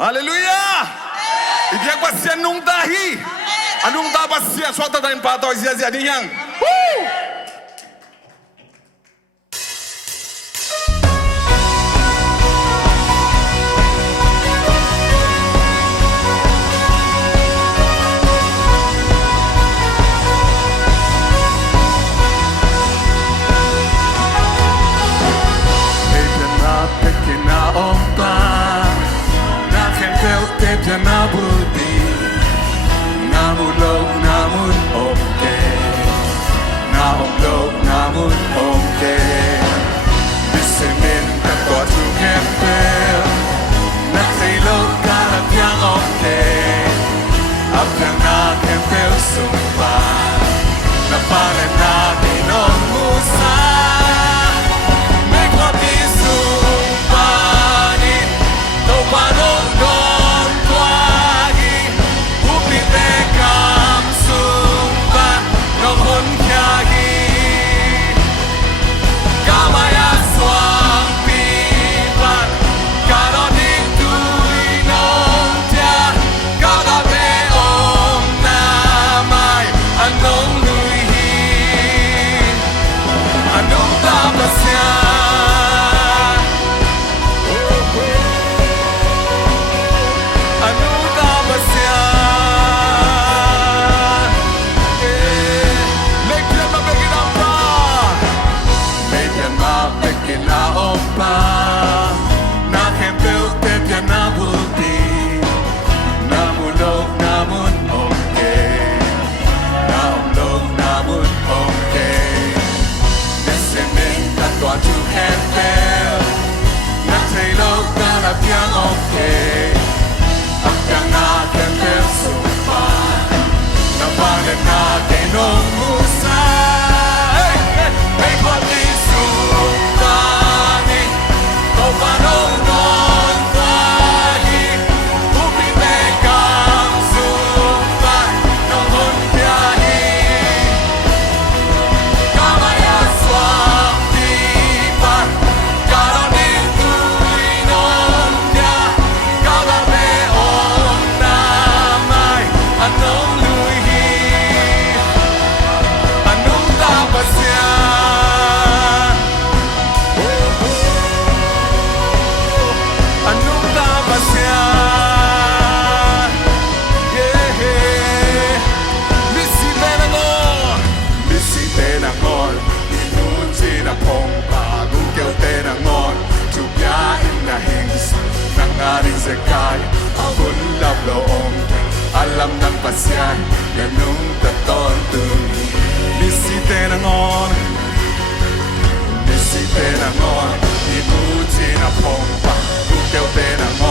Haleluya! Idiak pasien nung tahi. Anong tapas siya? Swata tayong patoy siya niyang. Woo! Nabudi, namulog, namun okay. Naumlog, namun okay. Bisimin ako to kempel. Nagsailog ka lang yang okay. Ablang na kempel sumpa. Napalan natin ang musa. May kwapi sumpanin. Topanong yang okay. Hanggang natin bersumpan. Napalan natin ang musa. May pati sumpani. Topanong non tahi. Upinekang sumpan. Nahon biyahi. Kamaya swak tipan. Karonin tuinon. Anong luhi? Anong tapas yan? Anong tapas yan? Yeah. Missy tenangon Inunsi na pong bagong kyaw tenangon Tubiyain na hings Nangaring sekay Akun labloong alam ng pasyan, ganung tatontung. Missy tenangon, ibuti na pompa, bukaw tenangon.